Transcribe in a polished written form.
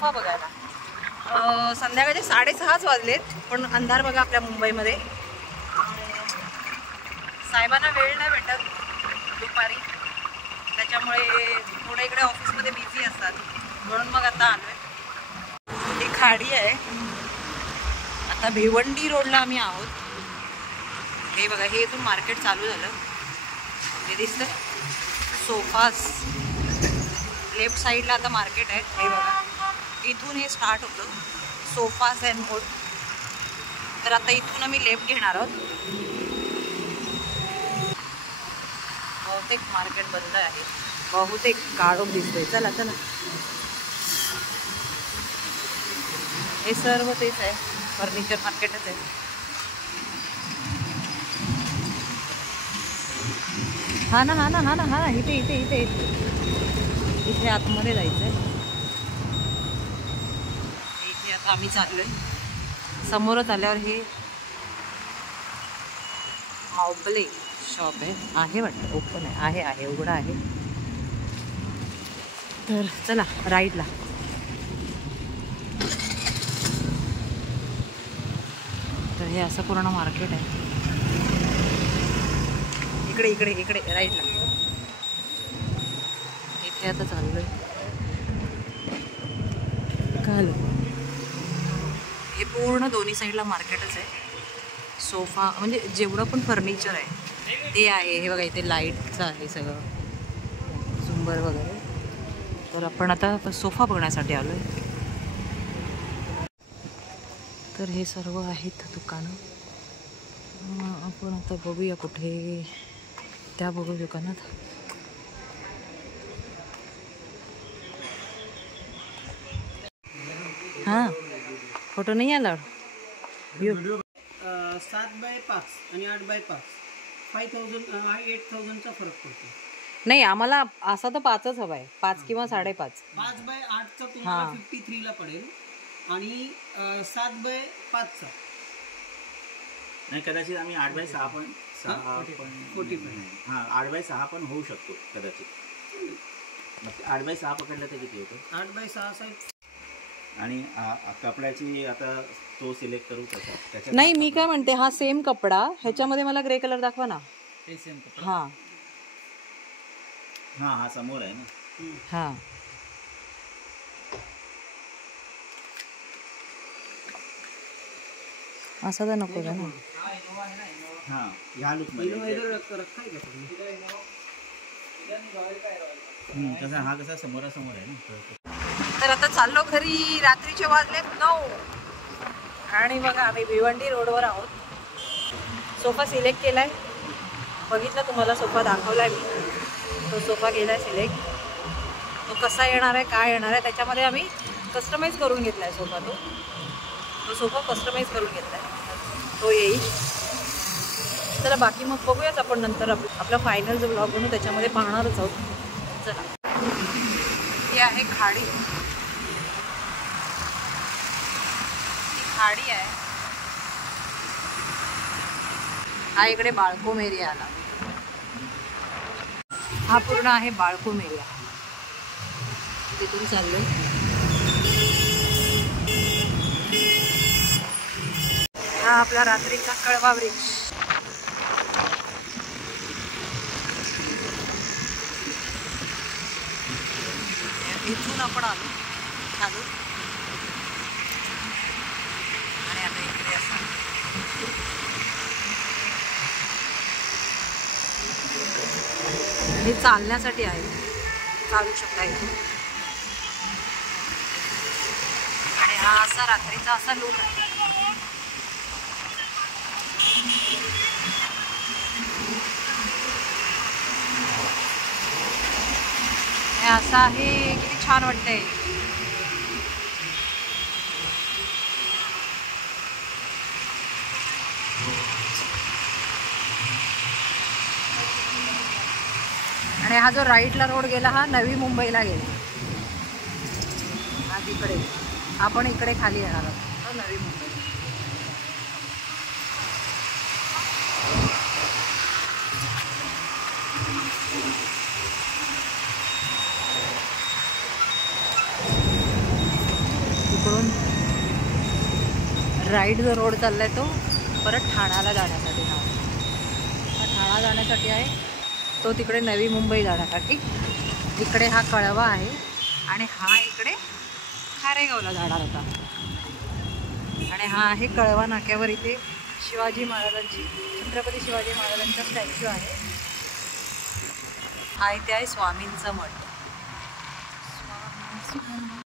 Sofa बघायला. संध्याकाळचे 6:30 वाजलेत, पण अंधार बघा आपल्या मुंबईमध्ये. साहेबांना वेळ नाही भेटत दुपारी, त्याच्यामुळे थोडं इकडे ऑफिसमध्ये बिझी असतात, म्हणून मग आता आलोय. ही खाडी आहे. आता भिवंडी रोडला आम्ही आहोत. हे बघा, हे इथून मार्केट चालू झालं. हे दिसतं सोफास. लेफ्ट साईडला आता मार्केट आहे. हे बघा, इथून हे स्टार्ट होतं सोफास अँड मोड. तर आता इथून आम्ही लेफ्ट घेणार आहोत. बहुतेक मार्केट बंद आहे, बहुतेक काढून दिसतोय. चला चला, हे सर्व तेच आहे, फर्निचर मार्केटच आहे. हा ना हा ना हा ना हा ना, इथे इथे इथे इथे आतमध्ये जायचं आहे. इथे आता आम्ही चाललोय. समोरच आल्यावर हे माउबले शॉप आहे वाटतं. ओपन आहे उघडा आहे. तर चला राईडला. तर हे असं पूर्ण मार्केट आहे. इकडे इकडे इकडे राईटला. इथे आता चाललोय. काल हे पूर्ण दोन्ही साईडला मार्केटच आहे. सोफा म्हणजे जेवढं पण फर्निचर आहे ते आहे. हे बघा, इथे लाईटचं आहे सगळं, झुंबर वगैरे. तर आपण आता सोफा बघण्यासाठी आलोय. तर हे सर्व आहेत दुकानं. आपण आता बघूया कुठे त्या बघू दुकानात. हां, फोटो नाही आला. 7x5 आणि 8x5 8,000चा फरक पडतो. नाही, आम्हाला असा तर 5च हवा आहे, 5 किंवा 5.5. 5x8चा तुम्हाला 53 ला पडेल आणि 7x5चा नाही. कदाचित आम्ही 8x6 पण 8x6 पण होऊ शकतो कदाचित. 8x6 पकडलं तर किती होतं? 8x6 size. आणि कपड्याची आता तो सिलेक्ट करू कसा? नाही, मी काय म्हणते, हा सेम कपडा, ह्याच्यामध्ये मला ग्रे कलर दाखवा ना. हे सेम कपडा. हां हां, हा समोर आहे ना. हां, असा तर नको ना. हां, ह्या लुकमध्ये कसा, हा कसा समोरासमोर आहे ना. तर आता चाललो घरी. रात्रीचे वाजलेत 9 आणि बघा आम्ही भिवंडी रोडवर आहोत. सोफा सिलेक्ट केलाय, बघितलं तुम्हाला, सोफा दाखवलाय मी. तो सोफा केलाय सिलेक्ट. तो कसा येणार आहे, काय येणार आहे, त्याच्यामध्ये आम्ही कस्टमाइज करून घेतलाय सोफा. तो सोफा कस्टमाइज करून घेतलाय, तो येईल. चला, बाकी मग बघूयाच आपण नंतर. आपला फायनल जो ब्लॉग बनवू त्याच्यामध्ये पाहणारच आहोत. चला, ही आहे खाडी. खाडी आहे. हा इकडे बाळकोम एरिया आला. हा पूर्ण आहे बाळकोम एरिया. तिथून चाललोय. हा आपला रात्रीचा कळवा ब्रिज. इथून आपण आलो चालू आणि आता इकडे असं हे चालण्यासाठी आहे, चालू शकता इथे. आणि हा असा रात्रीचा असा लूक आहे. हे असं आहे, किती छान वाटतंय. आणि हा जो राईटला रोड गेला हा नवी मुंबईला गेला. हा तिकडे, आपण इकडे खाली येणार आहोत नवी मुंबई. इकडून राईट जो रोड चाललाय तो परत ठाण्याला जाण्यासाठी हा ठाणा जाण्यासाठी आहे, तो तिकडे नवी मुंबई जाण्यासाठी. इकडे हा कळवा आहे आणि हा इकडे खारेगावला जाणार होता. आणि हा आहे कळवा नाक्यावर. इथे शिवाजी महाराजांची, छत्रपती शिवाजी महाराजांचा स्टॅच्यू आहे. हा इथे आहे स्वामींचं मठ.